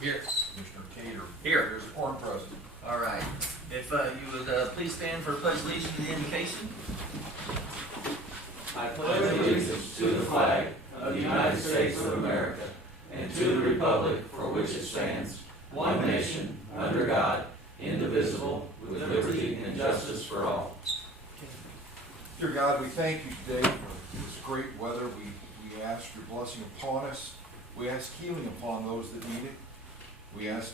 Here. Commissioner Cater. Here. There's a quorum present. All right. If you would please stand for pledge allegiance to the invocation. I pledge allegiance to the flag of the United States of America and to the republic for which it stands, one nation, under God, indivisible, with liberty and justice for all. Dear God, we thank you today for this great weather. We ask your blessing upon us. We ask healing upon those that need it. We ask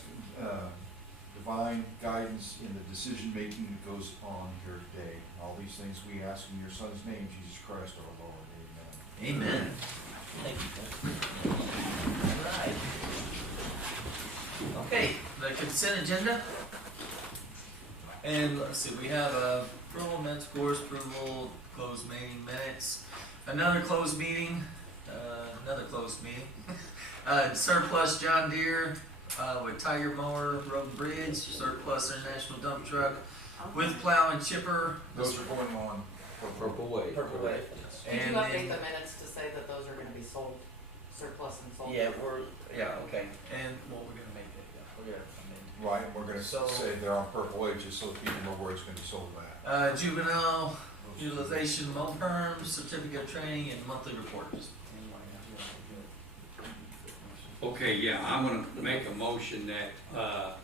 divine guidance in the decision-making that goes on here today. All these things we ask in your Son's name, Jesus Christ our Lord. Amen. Amen. Thank you. All right. Okay, the consent agenda. And let's see, we have approval, minutes, course approval, closed meeting minutes, another closed meeting, surplus John Deere with Tiger mower, road and bridge, surplus international dump truck with plow and chipper. Those are going on. Purple Wave. Purple Wave. Did And you update then- the minutes to say that those are gonna be sold, surplus and sold? Yeah, okay. And, well, we're gonna make it, we're gonna amend. Right, and we're gonna So- say they're on Purple Wave just so that people know where it's gonna be sold at. Juvenile utilization, perm, certificate of training, and monthly reports. Okay, yeah, I'm gonna make a motion that,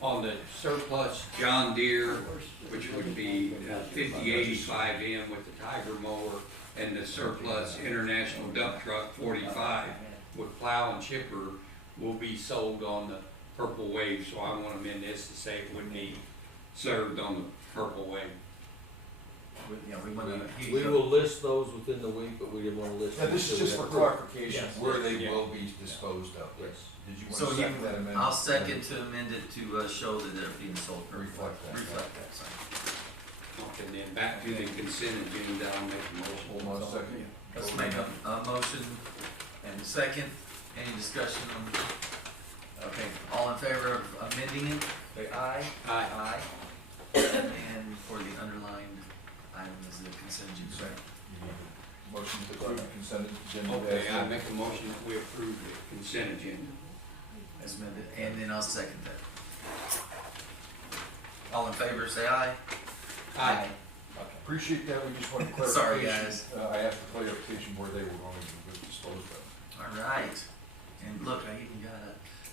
on the surplus John Deere, which would be 5085M with the Tiger mower, and the surplus International dump truck 45 with plow and chipper will be sold on the Purple Wave, so I wanna amend this to say it would be served on the Purple Wave. We want to. We will list those within the week, but we didn't want to list. Now, this is just for clarification, Yes. where they Yeah. will be disposed of. Yes. Did you So want to second that amendment? I'll second to amend it to show that they're being sold. Reflect that. Reflect that, sorry. And then back to the consent agenda, I'll make a motion. Hold on a second. Let's make a motion and second. Any discussion on? Okay, all in favor of amending it, say aye. Aye. Aye. And for the underlined item is the consent agenda. You need a motion to approve the consent agenda. Okay, I make a motion that we approve the consent agenda. As amended, and then I'll second that. All in favor, say aye. Aye. Okay. Appreciate that, we just wanted clarification. Sorry, guys. I asked for clarification where they were going to be disposed of. All right, and look, I even got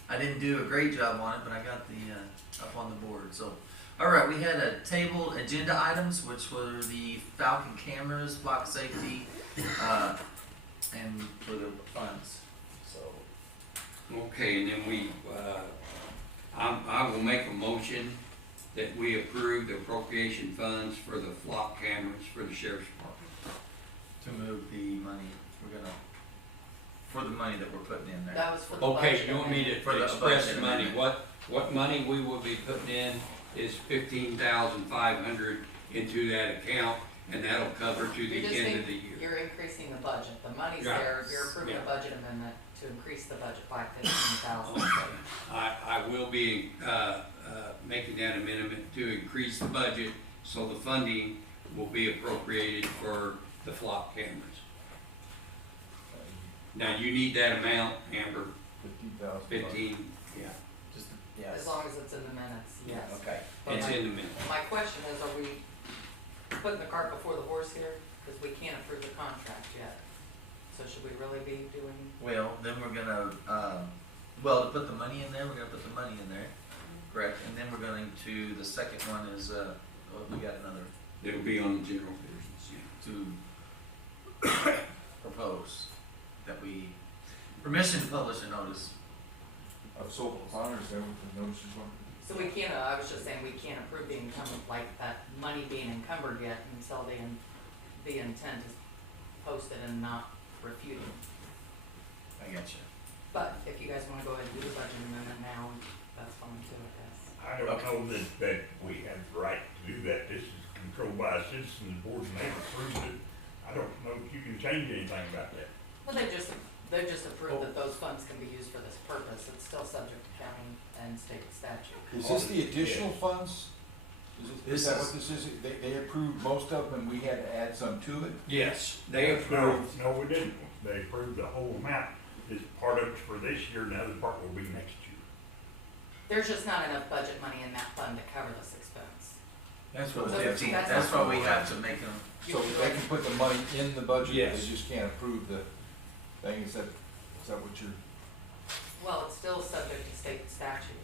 I didn't do a great job on it, but I got the, up on the board, so. All right, we had a tabled agenda items, which were the Falcon cameras, block safety, and for the funds, so. Okay, and then we, I will make a motion that we approve the appropriation funds for the flock cameras for the sheriff's department. To move the money, we're gonna, for the money that we're putting in there. That was for the budget. Okay, you want me For to the express budget the money? amendment. What money we will be putting in is 15,500 into that account, and that'll cover to You're the just end of the year. You're increasing the budget, the money's Yeah. there, you're approving Yeah. a budget amendment to increase the budget by 15,000. I will be, making that amendment to increase the budget, so the funding will be appropriated for the flock cameras. Now, you need that amount, Amber, 15,000. 15, yeah, Just, As yes, long as it's in the minutes, yes. okay. But it's my- in the minute. My question is, are we putting the cart before the horse here? Because we can't approve the contract yet. So should we really be doing? Well, then we're gonna, well, to put the money in there, we're gonna put the money in there, correct? And then we're going to, the second one is, we got another It'll be on the general business, yeah. to propose that we, permission to publish a notice. Of sole proprietors, that what the notices are? So we can't, I was just saying, we can't approve the like that money being encumbered yet until the intent is posted and not refuted. I got you. But if you guys wanna go ahead and do the budget amendment now, that's fine too, I guess. I don't know that we have the right to do that. This is controlled by a citizens board and they approved it. I don't know if you can change anything about that. Well, they've just approved that those funds can be used for this purpose. It's still subject to county and state statute. Is this the additional funds? Is that what this is? They approved most of them, and we had to add some to it? Yes, they approved, No, we didn't. They approved the whole amount. It's part of it for this year and the other part will be next year. There's just not enough budget money in that fund to cover this expense. That's what So 15, that's that's not- why we have to make them, So they can put the money in the budget, Yes. they just can't approve the thing, is that what you're? Well, it's still subject to state statute.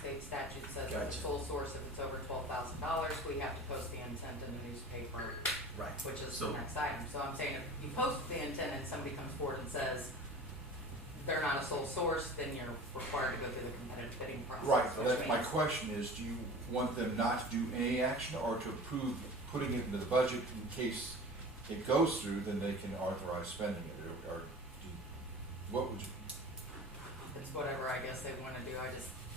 State statute says that the Gotcha. sole source, if it's over $12,000, we have to post the intent in the newspaper, right. which is So- the next item. So I'm saying if you post the intent and somebody comes forward and says they're not a sole source, then you're required to go through the competitive bidding process. Right, which that's my means- question is, do you want them not to do any action or to approve putting it into the budget in case it goes through, then they can authorize spending it, or what would you? It's whatever I guess they wanna do.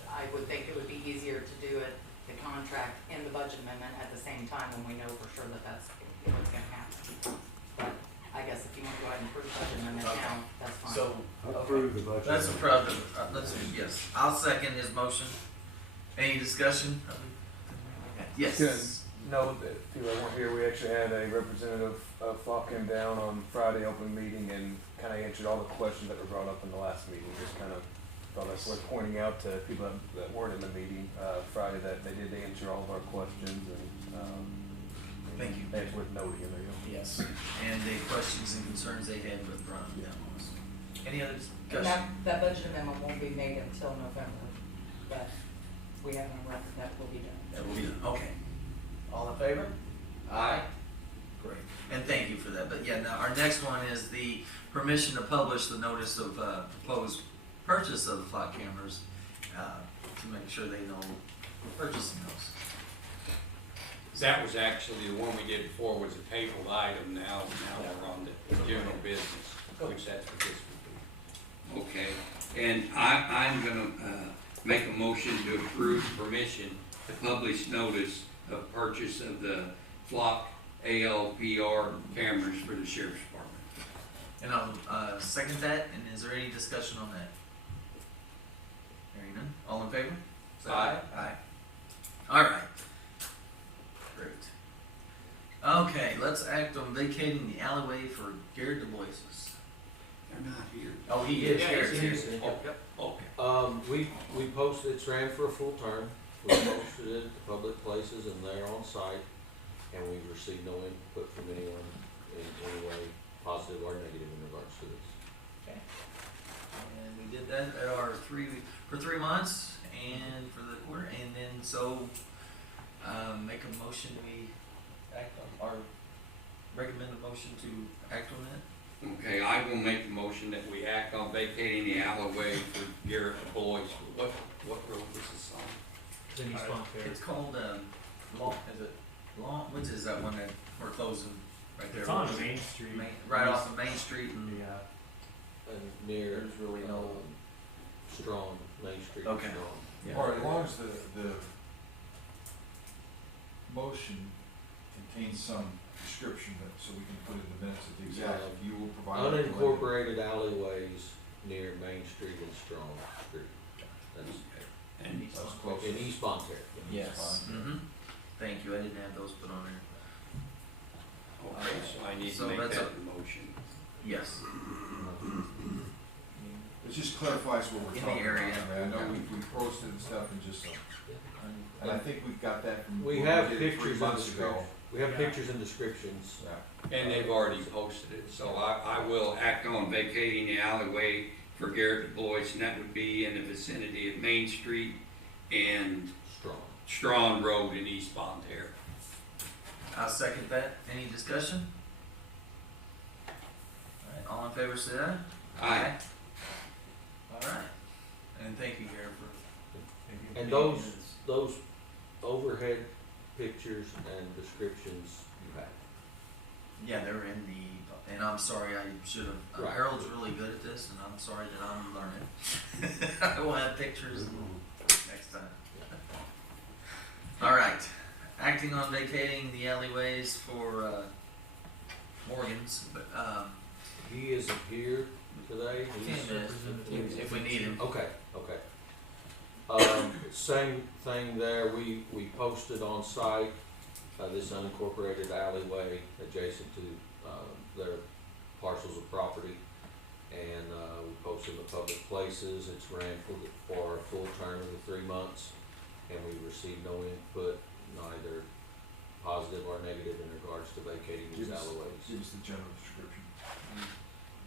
I would think it would be easier to do it, the contract and the budget amendment at the same time when we know for sure that that's what's gonna happen. But I guess if you wanna go ahead and approve the budget amendment Okay. now, that's fine. So, Approve the budget. that's a problem, let's, yes, I'll second his motion. Any discussion? Yes. Good. No, people that weren't here, we actually had a representative of Flock came down on Friday open meeting and kind of answered all the questions that were brought up in the last meeting. Just kind of thought that's worth pointing out to people that weren't in the meeting Friday, that they did answer all of our questions, and Thank you. that's worth noting in there. Yes, and the questions and concerns they had with Ron down on us. Any other And discussion? that budget amendment won't be made until November, but we have on record that will be done. That will be done, okay. All in favor? Aye. Great, and thank you for that, but yeah, now our next one is the permission to publish the notice of, proposed purchase of the flock cameras, to make sure they know we're purchasing those. That was actually, the one we did before was a tabled item, now we're on the general business, which that's what this would be. Okay, and I'm gonna, make a motion to approve permission to publish notice of purchase of the Flock ALPR cameras for the sheriff's department. And I'll, second that, and is there any discussion on that? Hearing none, all in favor? Say Aye. Aye. All right. Great. Okay, let's act on vacating the alleyway for Garrett Du Bois's. They're not here. Oh, he is, Yeah, Garrett's he's here. here. Oh, okay. We posted, it's ran for a full term, we posted it to public places and they're on site, and we've received no input from anyone in any way, positive or negative in regards to this. Okay. And we did that at our for 3 months and for the quarter, and then so, make a motion, we act on, or recommend a motion to act on that? Okay, I will make the motion that we act on vacating the alleyway for Garrett Du Bois. What road is this on? It's called, Law, is it Law, which is that one that we're closing right there? It's on Main Street. Right off of Main Street and, Yeah. And near, There's really no- Strong, Main Street, Okay. Strong. yeah. Or as long as the motion contains some description that, so we can put in the minutes of the exact, you will provide. Unincorporated alleyways near Main Street and Strong Street. That's And That's close. in East Bonter. Yes. Mm-hmm. Thank you, I didn't have those put on there. okay, so I need to So make that's that the motion. Yes. It just clarifies what we're In the talking about. area. I mean, I know we posted and stuff and just, and I think we've got that from. We when have did it 3 pictures and months ago. descriptions. We have Yeah. pictures and descriptions. Yeah. And they've already posted it, so I will act on vacating the alleyway for Garrett Du Bois, and that would be in the vicinity of Main Street and Strong. Strawn Road in East Bon Terre. I'll second that. Any discussion? Alright, all in favor say aye. Aye. Alright, and thank you, Garrett, for. And those overhead pictures and descriptions you have. Yeah, they're in the, and I'm sorry, I should have, Right. Harold's really good at this, and I'm sorry that I'm learning. I will have pictures next time. Alright, acting on vacating the alleyways for, Morgan's, but, He isn't here today. He's- if we need him. Okay, okay. Same thing there, we posted on site, this unincorporated alleyway adjacent to, their parcels of property. and, we post in the public places. It's ran for a full term of the 3 months, and we received no input, neither positive or negative in regards to vacating these Give us- alleyways. Give us the general description.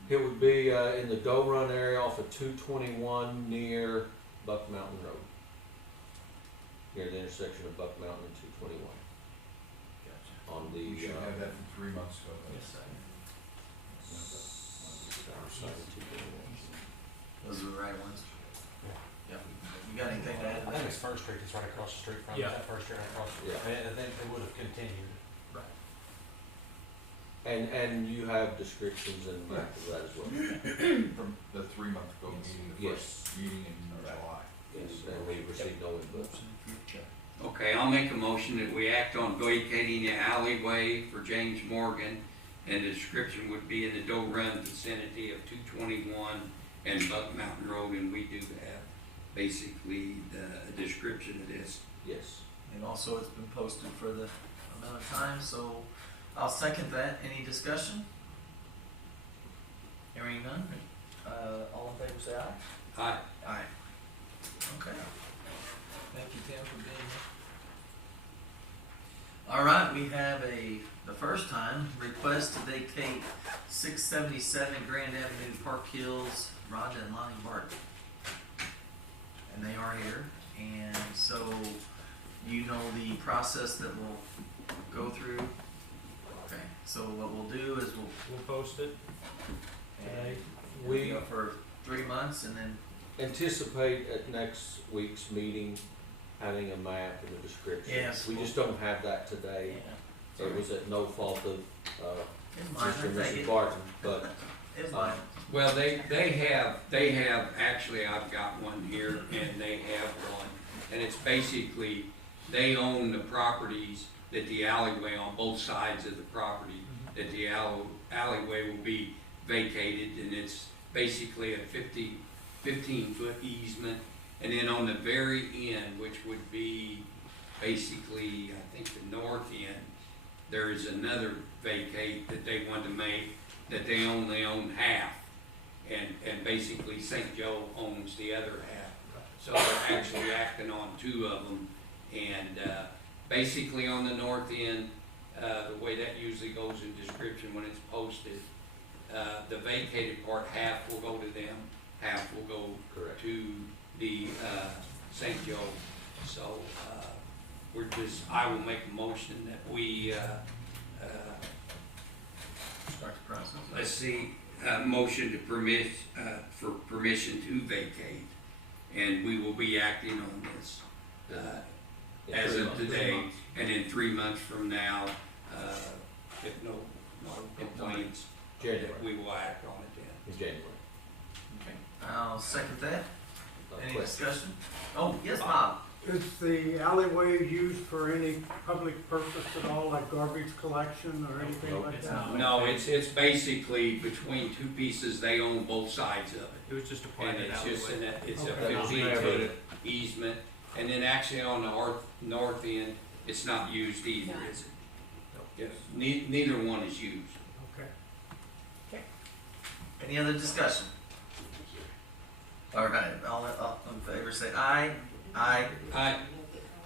It would be, in the Doe Run area off of 221 near Buck Mountain Road. Near the intersection of Buck Mountain and 221. On the, We should have that from 3 months ago. south side of 221. Those are the right ones? Yeah. You got anything to add? I think it's First Street, it's right across the street from, Yeah. that First Street right across the street. Yeah. I think they would have continued. And you have descriptions in the back of that as well. From the 3 month ago meeting, the Yes. first meeting in July. Yes, and we received no input. Okay, I'll make a motion that we act on vacating the alleyway for James Morgan, and the description would be in the Doe Run vicinity of 221 and Buck Mountain Road, and we do have basically the description of this. Yes. And also it's been posted for the amount of time, so I'll second that. Any discussion? Hearing none, all in favor say aye. Aye. Aye. Okay. Thank you, Tim, for being here. All right, we have the first time, request to vacate 677 Grand Avenue, Park Hills, Rhonda and Lonnie Barton. And they are here, and so you know the process that we'll go through. Okay, so what we'll do is We'll post it today. we go for 3 months and then, Anticipate at next week's meeting having a map and a description. Yes. We just don't have that today. yeah. It was at no fault of, It's mine, Mr. and I take Mrs. it. Barton, but, It's mine. Well, they have, actually, I've got one here, and they have one, and it's basically, they own the properties that the alleyway on both sides of the property, that the alleyway will be vacated, and it's basically a 15-foot easement, and then on the very end, which would be basically, I think the north end, there is another vacate that they want to make, that they only own half, and basically St. Joe owns the other half. So they're actually acting on two of them, and basically on the north end, the way that usually goes in description when it's posted, the vacated part, half will go to them, half will go correct. to the St. Joe. So I will make a motion that we, Start the process. let's see, motion to permit, for permission to vacate. And we will be acting on this In as 3 of months. today, and in 3 months from now, if no complaints, January, we will act on it then. in January. Okay, I'll second that. Not Any question. discussion? Oh, yes, Bob. Is the alleyway used for any public purpose at all, like garbage collection or anything Nope. like It's that? not. No, it's basically between two pieces, they own both sides of it. It was just a And private it's just, alleyway. it's a Okay. 15-foot easement, and then actually on the north end, it's not used either, is it? Yes, neither one is used. Okay. Any other discussion? All right, all in favor say aye. Aye.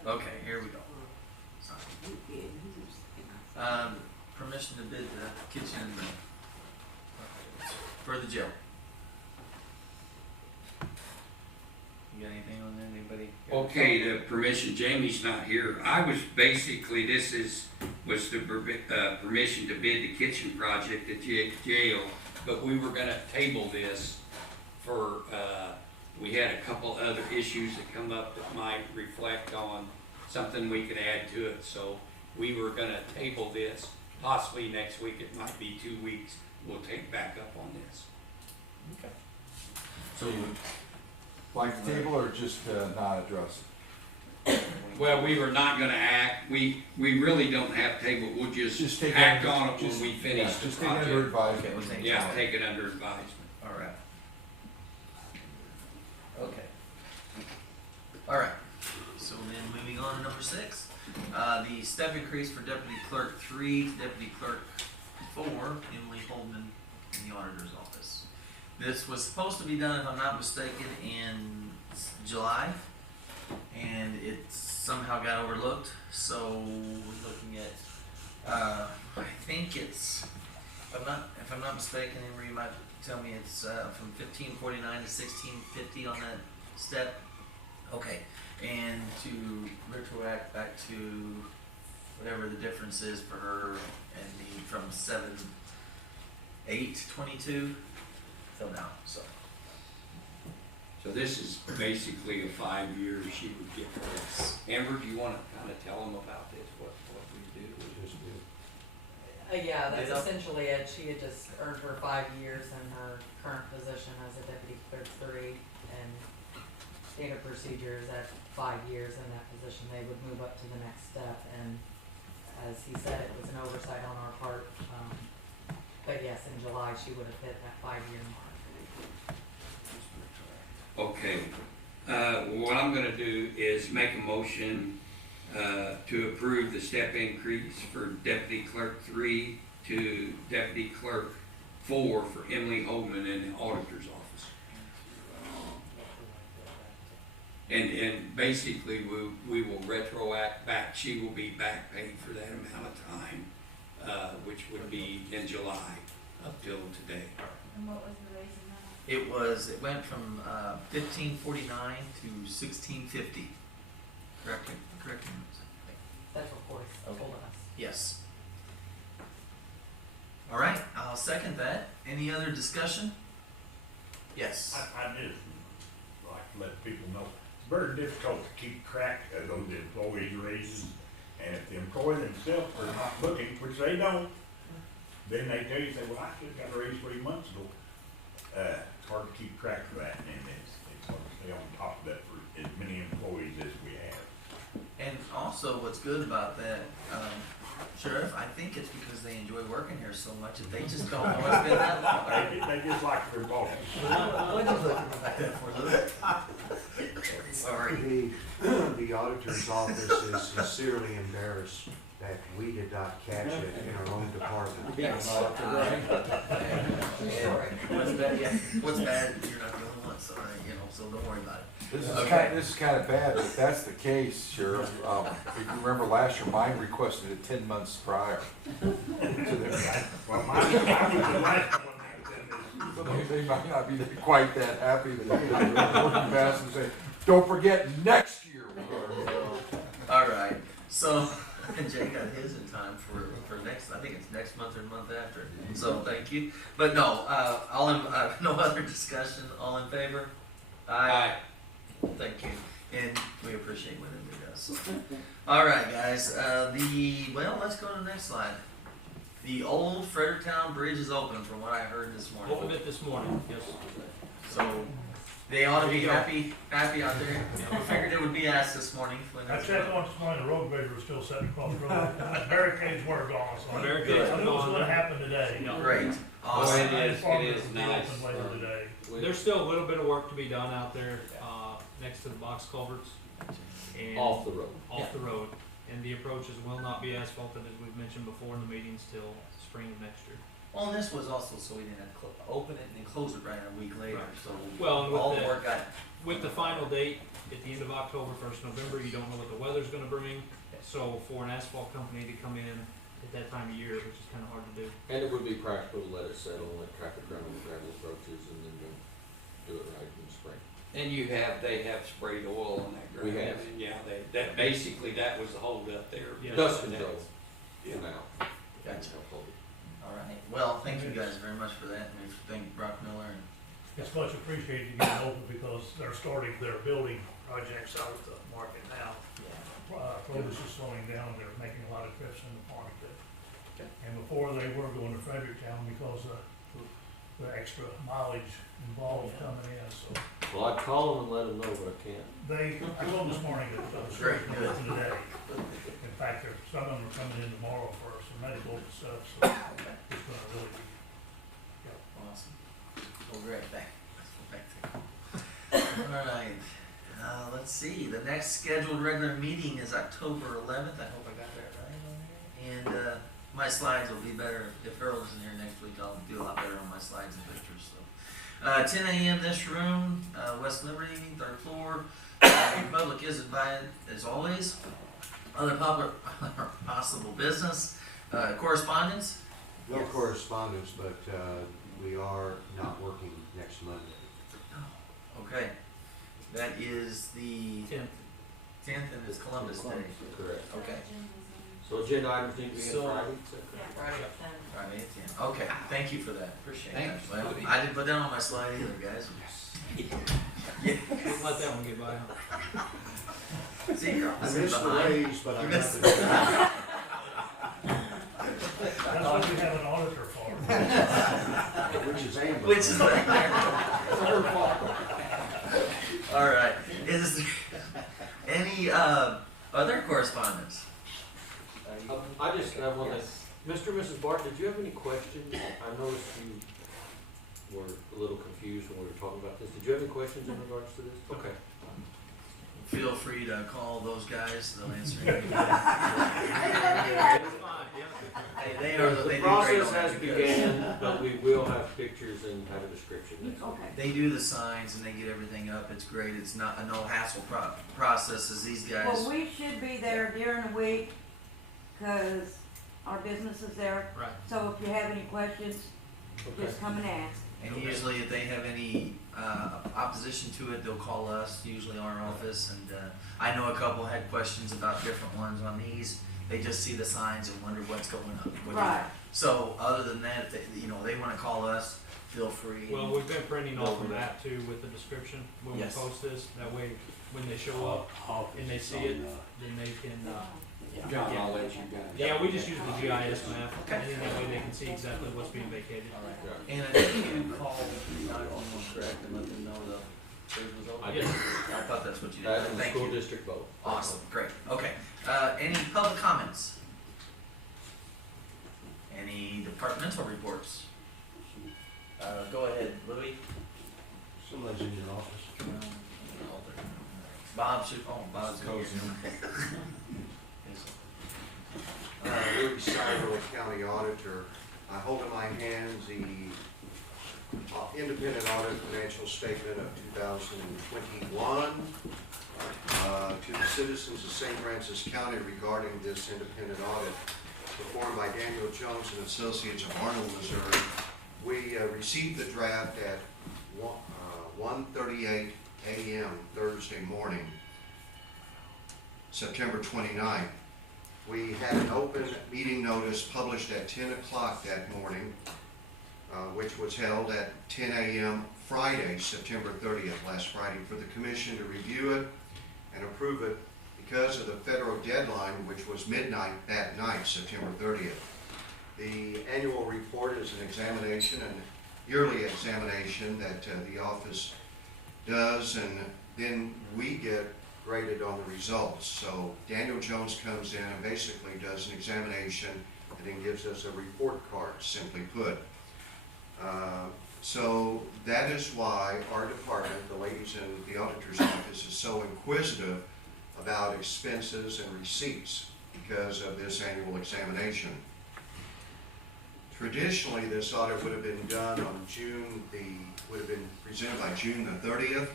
Okay, here we go. Sorry. Permission to bid the kitchen and for the jail. You got anything on that, anybody? Okay, the permission, Jamie's not here. I was basically, was the permission to bid the kitchen project at jail, but we were gonna table this for, we had a couple other issues that come up that might reflect on something we could add to it, so we were gonna table this, possibly next week, it might be 2 weeks, we'll take back up on this. Okay. So you would like the table or just not address it? Well, we were not gonna act, we really don't have table, we'll Just just take act it- on it just- when we finish Yeah, the just take it under project. advisement. Okay, we'll take it. Yeah, take it under advisement. All right. Okay. All right, so then moving on to number 6, the step increase for Deputy Clerk 3 to Deputy Clerk 4, Emily Holman in the auditor's office. This was supposed to be done, if I'm not mistaken, in July, and it somehow got overlooked, so we're looking at, I think it's, if I'm not mistaken, Emery, you might tell me it's, from 1549 to 1650 on that step. Okay, and to retroact back to whatever the difference is for her, and the, from 7/8/22 till now, so. So this is basically a 5 years she would get for this. Amber, do you wanna kinda tell them about this, what we do? Yeah, that's They don't- essentially it. She had just earned her 5 years in her current position as a deputy clerk 3, and standard procedures at 5 years in that position, they would move up to the next step, and as he said, it was an oversight on our part, but yes, in July, she would have hit that 5-year mark. Okay, what I'm gonna do is make a motion, to approve the step increase for Deputy Clerk 3 to Deputy Clerk 4 for Emily Holman in the auditor's office. And basically, we will retroact back, she will be back paid for that amount of time, which would be in July up till today. And what was the reason that? It went from 1549 to 1650. Correct? That's what Corey told us. Yes. All right, I'll second that. Any other discussion? Yes. I just like to let people know, it's very difficult to keep track of those employees' raises. And if the employee themselves are not looking, which they don't, then they tell you, say, well, I should have got a raise 3 months ago. It's hard to keep track of that, and it's hard to stay on top of that for as many employees as we have. And also, what's good about that, Sheriff, I think it's because they enjoy working here so much that they just don't know it's been that long. They just like their boss. What'd you look at that for, Lou? Sorry. The auditor's office is sincerely embarrassed that we did not catch it in our own department. What's bad, yeah, what's bad, you're not the only one, sorry, so don't worry about it. This is kind of bad, but if that's the case, Sheriff, if you remember last year, mine requested it 10 months prior. So Well, mine was the last one. they might not be quite that happy that they're working fast and say, don't forget, next year we are. All right, so Jay got his in time for next, I think it's next month or the month after, so thank you. But no, no other discussion, all in favor? Aye. Thank you, and we appreciate what it does. So. All right, guys, let's go to the next slide. The old Fredericktown Bridge is open from what I heard this morning. Opened it this morning, yes. So they ought to be happy out there. I figured it would be asked this morning. When I checked once this morning, the road grader was still sitting across the road. The barricades were gone, so I knew Barricades it were was gone. gonna happen today. Great, awesome. Well, it is Be nice. open later today. There's still a little bit of work to be done out there, next to the box culverts. And Off the road. off the road. And the approaches will not be asphalted, as we've mentioned before in the meetings, till spring of next year. Well, and this was also so we didn't have to open it and then close it right a week later, Right. so Well, and with all the the- work got. With the final date at the end of October, 1st November, you don't know what the weather's gonna bring. So for an asphalt company to come in at that time of year, which is kinda hard to do. And it would be practical to let it settle, let traffic run on the gravel approaches, and then do it right in the spring. And they have sprayed oil on that ground. We have. Yeah, that was the holdup there. Yeah. Dust control, Yeah. for now. Gotcha. All right, well, thank you guys very much for that, and we thank Brock Miller and. It's much appreciated to get it open because they're starting their building projects out at the market now. Produce is slowing down, they're making a lot of trips in the market. And before they were going to Fredericktown because of the extra mileage involved coming in, so. Well, I'd call them and let them know, but I can't. I told them this morning that the Great, surgery good. today. In fact, some of them are coming in tomorrow for some medical stuff, so it's gonna really be. Awesome. Well, great, thank you. All right, let's see, the next scheduled regular meeting is October 11th, I hope I got that right on there. And, my slides will be better, if Earl isn't here next week, I'll do a lot better on my slides and pictures, so. 10 a.m. this room, West Liberty, 3rd floor. The public is invited as always. Other public possible business, correspondence. No correspondence, but we are not working next Monday. Okay, that is the 10th. 10th and is Columbus Day. Correct. Okay, So agenda items need to be in So- Friday? Friday at 10. Friday at 10. Okay, thank you for that. Appreciate that. Thanks. Well, I didn't put that on my slide either, guys. Don't let that one get by, huh? See, you're I always missed the behind. raise, but I You got missed- the. That's what we have an auditor for. Which is Amber. Which is all right. Is there any other correspondence? I just have one that, Mr. and Mrs. Bart, did you have any questions? I noticed you were a little confused when we were talking about this. Did you have any questions in regards to this? Okay. Feel free to call those guys. They'll answer you. Hey, they are. They The do great process on has that because began, but we will have pictures and have a description next week. they do the signs and they get everything up. It's great. It's not a no hassle process as these guys. Well, we should be there during the week, cause our business is there, Right. so if you have any questions, Okay. just come and ask. And usually if they have any opposition to it, they'll call us, usually our office, and I know a couple had questions about different ones on these. They just see the signs and wonder what's going on. Right. So other than that, they wanna call us, feel free. Well, we've been printing off a map too with the description when we Yes. post this. That way, when they show up and they see it, then they can, John, I'll let you guys. yeah, we just use the GIS map. Okay. And then that way they can see exactly what's being vacated. And I think you called 911, correct, and let them know the bridge was open? I did. I thought that's what you did. That and the Thank school you. district vote. Awesome, great, okay. Any public comments? Any departmental reports? Go ahead, Louis. Somebody's in your office. Bob should, Bob's Cozy. Yes. Louis Seibel, County Auditor. I hold in my hands the independent audit financial statement of 2021 to the citizens of St. Francis County regarding this independent audit performed by Daniel Jones and Associates of Arnold, Missouri. We received the draft at 1:38 a.m. Thursday morning, September 29th. We had an open meeting notice published at 10 o'clock that morning, which was held at 10 a.m. Friday, September 30th, last Friday, for the commission to review it and approve it because of the federal deadline, which was midnight that night, September 30th. The annual report is an examination, an yearly examination that the office does, and then we get graded on the results. So Daniel Jones comes in and basically does an examination and then gives us a report card, simply put. So that is why our department, the ladies in the auditor's office, is so inquisitive about expenses and receipts because of this annual examination. Traditionally, this audit would have been done on would have been presented by June the 30th,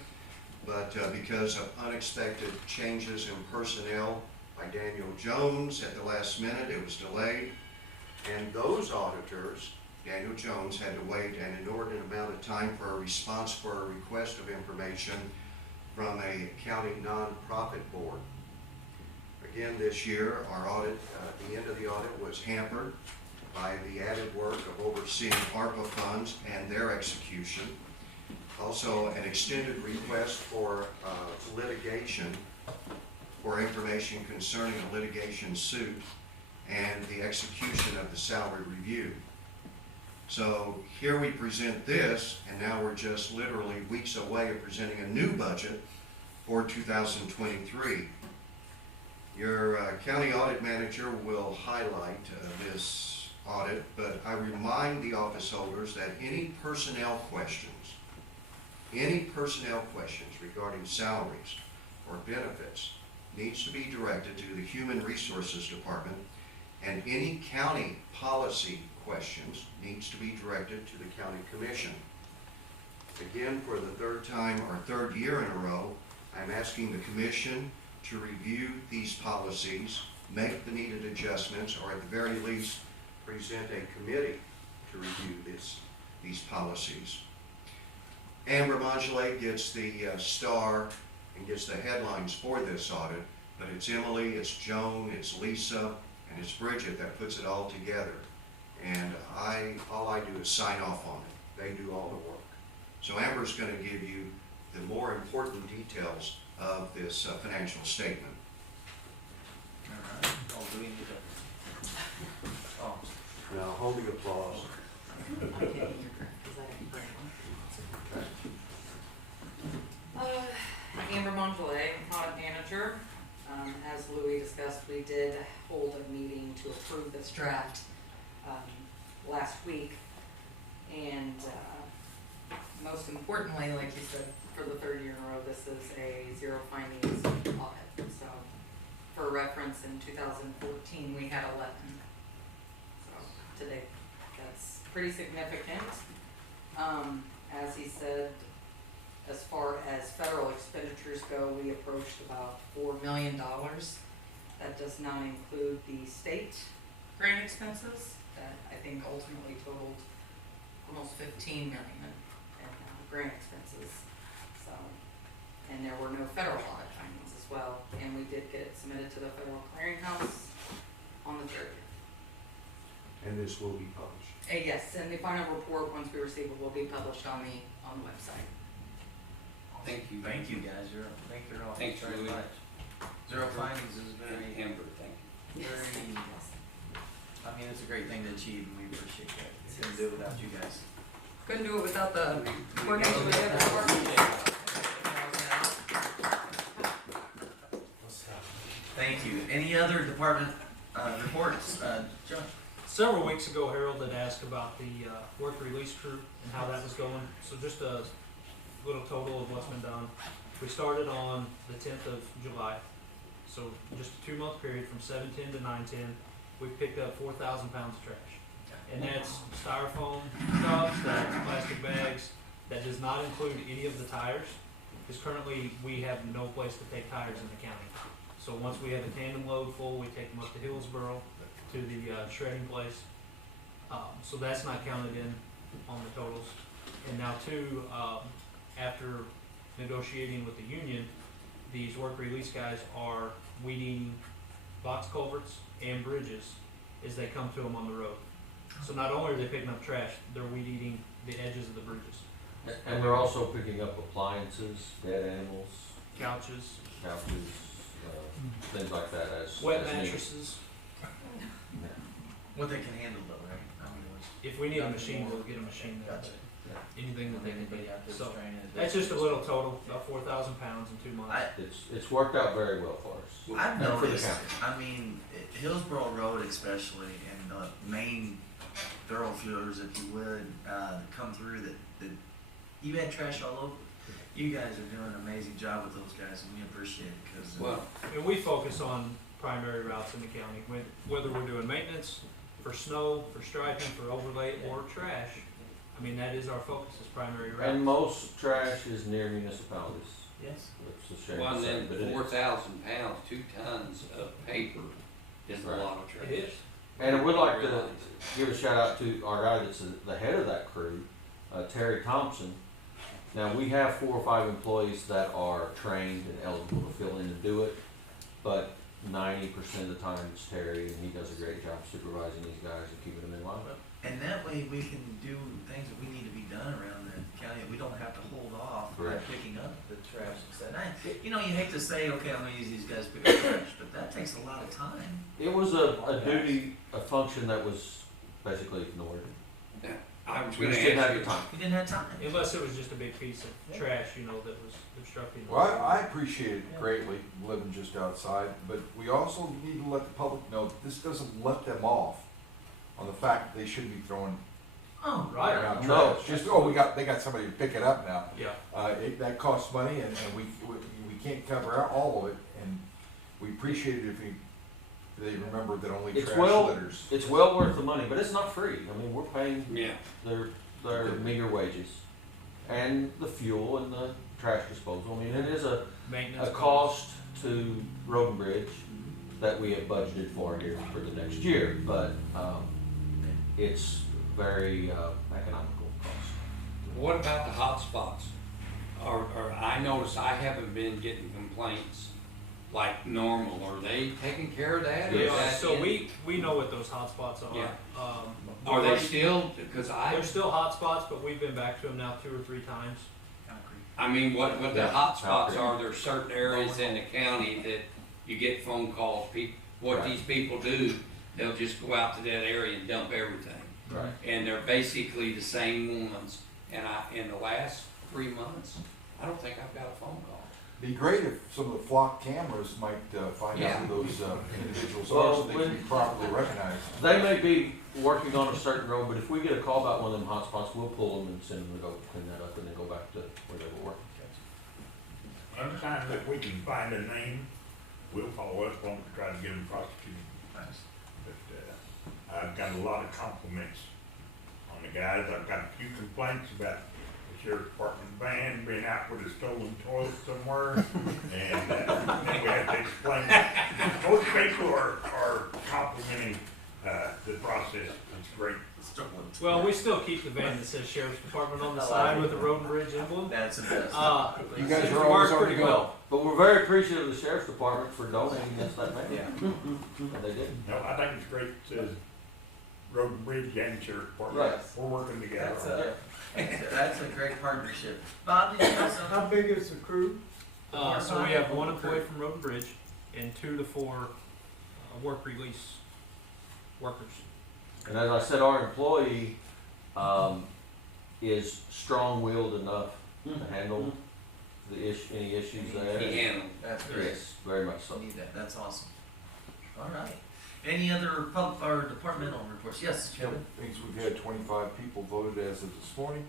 but because of unexpected changes in personnel by Daniel Jones at the last minute, it was delayed. And those auditors, Daniel Jones, had to wait an inordinate amount of time for a response for a request of information from a county nonprofit board. Again, this year, our audit, the end of the audit was hampered by the added work of overseeing ARPA funds and their execution. Also, an extended request for litigation, for information concerning a litigation suit and the execution of the salary review. So here we present this, and now we're just literally weeks away of presenting a new budget for 2023. Your county audit manager will highlight this audit, but I remind the office holders that any personnel questions regarding salaries or benefits needs to be directed to the Human Resources Department, and any county policy questions needs to be directed to the County Commission. Again, for the third time or third year in a row, I'm asking the commission to review these policies, make the needed adjustments, or at the very least, present a committee to review these policies. Amber Modulate gets the star and gets the headlines for this audit, but it's Emily, it's Joan, it's Lisa, and it's Bridget that puts it all together. And all I do is sign off on it. They do all the work. So Amber's going to give you the more important details of this financial statement. All right. Oh, do we need to? Oh, Now, hold the applause. I can't hear her. Is that a great one? Amber Montoya, audit manager. As Louis discussed, we did hold a meeting to approve this draft last week. And most importantly, like you said, for the third year in a row, this is a zero findings audit. So for reference, in 2014, we had 11. So today, that's pretty significant. As he said, as far as federal expenditures go, we approached about $4 million. That does not include the state grant expenses that I think ultimately totaled almost $15 million in grant expenses. So, and there were no federal audit findings as well, and we did get it submitted to the Federal Clearinghouse on the 30th. And this will be published. Yes, and the final report, once we receive it, will be published on the website. Thank you. thank you guys. Thank you all Thanks, very Louis. much. Zero findings is very, Amber, thank you. very. I mean, it's a great thing to achieve, and we appreciate that. We couldn't do it without you guys. Couldn't do it without the coordination with the other departments. Thank you. Any other department reports? John? Several weeks ago, Harold had asked about the work release crew and how that was going. So just a little total of what's been done. We started on the 10th of July. So just a 2-month period from 7/10 to 9/10. We picked up 4,000 pounds of trash. And that's styrofoam cups, that's plastic bags. That does not include any of the tires. Because currently we have no place to take tires in the county. So once we have a tandem load full, we take them up to Hillsboro to the shredding place. So that's not counted in on the totals. And now too, after negotiating with the union, these work release guys are weeding box culverts and bridges as they come to them on the road. So not only are they picking up trash, they're weed eating the edges of the bridges. And they're also picking up appliances, dead animals, Couches, couches, things like that as. wet as needed. mattresses. What they can handle though, right? I mean, If we need a machine, we'll get a machine. Gotcha. Anything that they can do. Anybody out there So training is- that's just a little total, about 4,000 pounds in 2 months. It's worked out very well for us. I've And for the noticed, county. I mean, Hillsborough Road especially, and the main thoroughfares, if you would, come through that you had trash all over. You guys are doing an amazing job with those guys, and we appreciate it, because. Well, And we focus on primary routes in the county, whether we're doing maintenance, for snow, for striping, for overlay, or trash. I mean, that is our focus, is primary routes. And most trash is near municipalities. Yes. It's a shame well, to and say, then but it is. 4,000 pounds, 2 tons of paper is a Right. lot of trash. It is. And I would like to Realize give a shout out to our guy that's the head of that crew, Terry Thompson. Now, we have 4 or 5 employees that are trained and eligible to fill in and do it, but 90% of the time it's Terry, and he does a great job supervising these guys and keeping them in line. And that way we can do things that we need to be done around the county. We don't have to hold off by Correct. picking up the trash instead. You know, you hate to say, okay, I'm gonna use these guys to pick up trash, but that takes a lot of time. It was a duty, a function that was basically ignored. I was We gonna just didn't have ask the you, time. You didn't have time. Unless it was just a big piece of trash, that was obstructing. the Well, road. I appreciate it greatly, living just outside, but we also need to let the public know that this doesn't let them off on the fact that they shouldn't be throwing Oh, Right. around No. trash. Just, they got somebody to pick it up now. Yeah. That costs money, and we can't cover out all of it, and we appreciate it if they remember that only It's trash well- litters. It's well worth the money, but it's not free. I mean, we're paying yeah, their meager wages. and the fuel and the trash disposal. I mean, it is a Maintenance cost to Road and Bridge that we have budgeted for here for the next year, but, it's very, economical cost. What about the hot spots? Or I noticed I haven't been getting complaints like normal. Are they taking care of that? Is Yeah, that so in- we know what those hot spots are. Yeah. We've Are they already- still, because They're still hot spots, but we've been back to them now 2 or 3 times. I mean, what the Yeah, hot spots concrete. are, there's certain areas in the county that you get phone calls, what Right. these people do, they'll just go out to that area and dump everything. Right. And they're basically the same ones, and in the last 3 months, I don't think I've got a phone call. Be great if some of the flock cameras might find out who those individuals are so they can be properly recognized. They may be working on a certain road, but if we get a call about one of them hot spots, we'll pull them and send them to go clean that up and then go back to where they were working. Anytime that we can find a name, we'll follow up on to try to get them prosecuted. But, I've got a lot of compliments on the guys. I've got a few complaints about the sheriff's department van being out with a stolen toilet somewhere. And, then we have to explain that. Most people are complimenting, the process. It's great. Well, we still keep the van that says Sheriff's Department on the side with the Road and Bridge emblem. That's the best. You guys It are always worked on the pretty go. well. But we're very appreciative of the sheriff's department for donating us that van. Yeah. And they did. No, I think it's great. It says Road and Bridge and Sheriff's Department. Right. We're working together. That's a great partnership. Bob, did you have something? How big is the crew? So we have 1 employee from Road and Bridge and 2 to 4 work release workers. And as I said, our employee, is strong-willed enough to handle any issues there. He handled. That's great. Yes, very much so. We need that. That's awesome. All right. Any other or departmental reports? Yes, Kevin. Things, we've had 25 people voted as of this morning.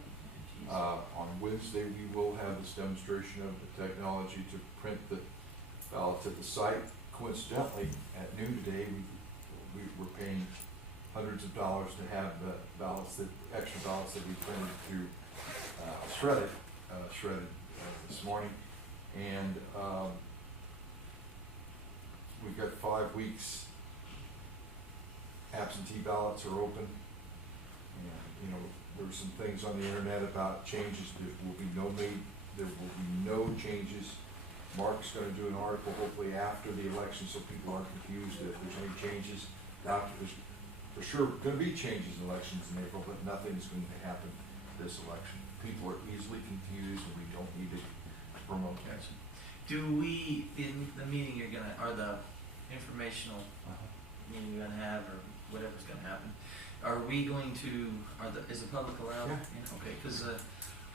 On Wednesday, we will have this demonstration of the technology to print the ballots at the site. Coincidentally, at noon today, we were paying hundreds of dollars to have the ballots, extra ballots that we printed through shredded this morning. And we've got 5 weeks. Absentee ballots are open. And, you know, there were some things on the internet about changes. There will be no changes. Mark's gonna do an article hopefully after the election so people aren't confused if there's any changes. There's for sure gonna be changes in elections in April, but nothing's going to happen this election. People are easily confused and we don't need to promote that. Do we, in the meeting you're gonna, or the informational meeting you're gonna have, or whatever's gonna happen, are we going to, is the public allowed? Yeah. Okay, cause,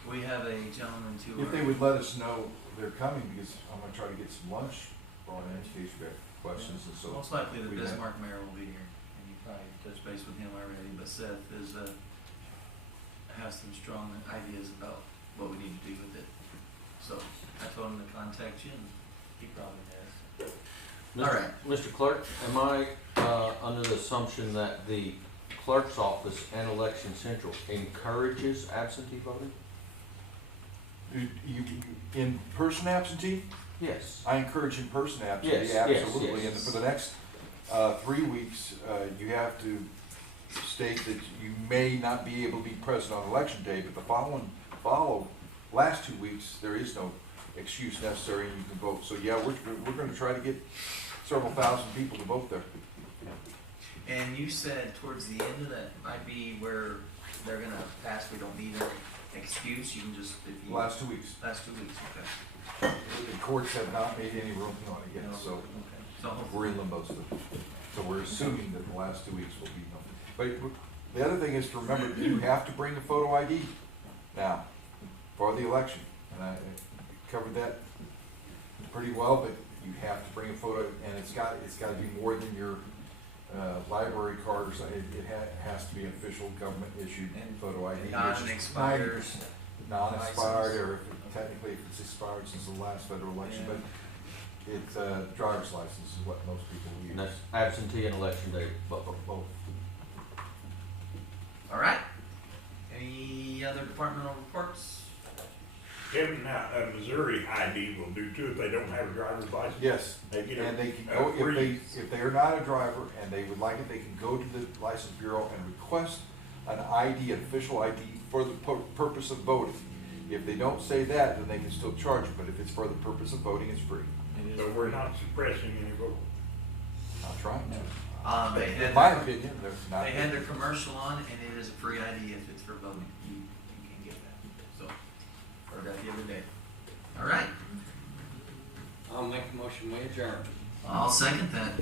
we have a gentleman to. If they would let us know they're coming, because I'm gonna try to get some lunch brought in case you got questions and so. Most likely the we have- Bismarck mayor will be here, and you probably touched base with him already, but Seth has some strong ideas about what we need to do with it. So I told him to contact you, and he probably has. All right. Mr. Clerk, am I, under the assumption that the clerk's office and Election Central encourages absentee voting? In-person absentee? Yes. I encourage in-person absentee, Yes, yes, absolutely. yes. And for the next 3 weeks, you have to state that you may not be able to be present on election day, but the last 2 weeks, there is no excuse necessary and you can vote. So yeah, we're gonna try to get several thousand people to vote there. And you said towards the end of that might be where they're gonna pass, we don't need an excuse, you can just, if you. Last 2 weeks. Last 2 weeks, okay. The courts have not made any ruling on it yet, so Okay. So we're in limbo still. So we're assuming that the last 2 weeks will be no. But the other thing is to remember, you have to bring a photo ID now for the election. And I covered that pretty well, but you have to bring a photo, and it's got to be more than your library card or something. It has to be an official government issued photo ID. non-expired. Non-expired, or technically if it's expired since the last federal election, but it's driver's license is what most people use. And that's absentee and election day, both. All right. Any other departmental reports? Kevin, now, Missouri ID will do too if they don't have a driver's license. Yes, They get and a, they can a go, free, if they are not a driver and they would like it, they can go to the license bureau and request an ID, an official ID for the purpose of voting. If they don't say that, then they can still charge, but if it's for the purpose of voting, it's free. so we're not suppressing any vote. Not trying to. They In had my their, opinion, they're not. they had their commercial on, and it is a free ID if it's for voting. You can get that. So, heard that the other day. All right, I'll make a motion, we adjourn. I'll second that.